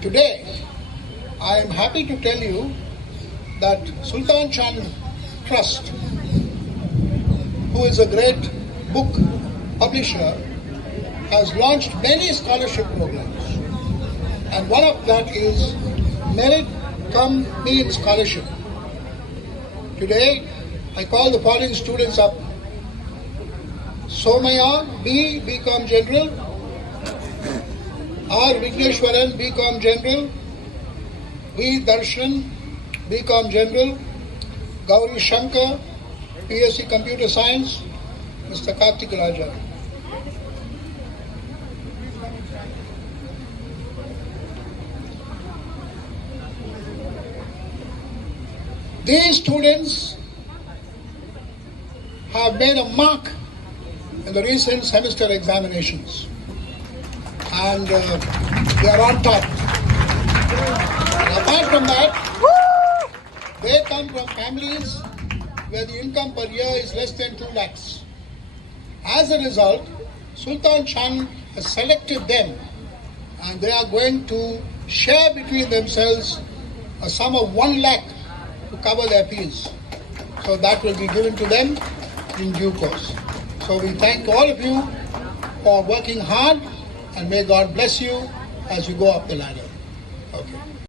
Today, I am happy to tell you that Sultan Chand Trust, who is a great book publisher, has launched many scholarship programs. And one of that is Merit-cum-Means Scholarship. Today, I call the following students up. Sowmiya, B.Com General. R. Vigneswaran, B.Com General. V. Darshan, B.Com General. Gowrishankar, PSc Computer Science. Mr. Karthick Raja. These students have made a mark in the recent semester examinations, and they are on top. Apart from that, they come from families where the income per year is less than 2 lakhs. As a result, Sultan Chand has selected them, and they are going to share between themselves a sum of 1 lakh to cover their fees. So that will be given to them in due course. So we thank all of you for working hard, and may God bless you as you go up the ladder. Okay.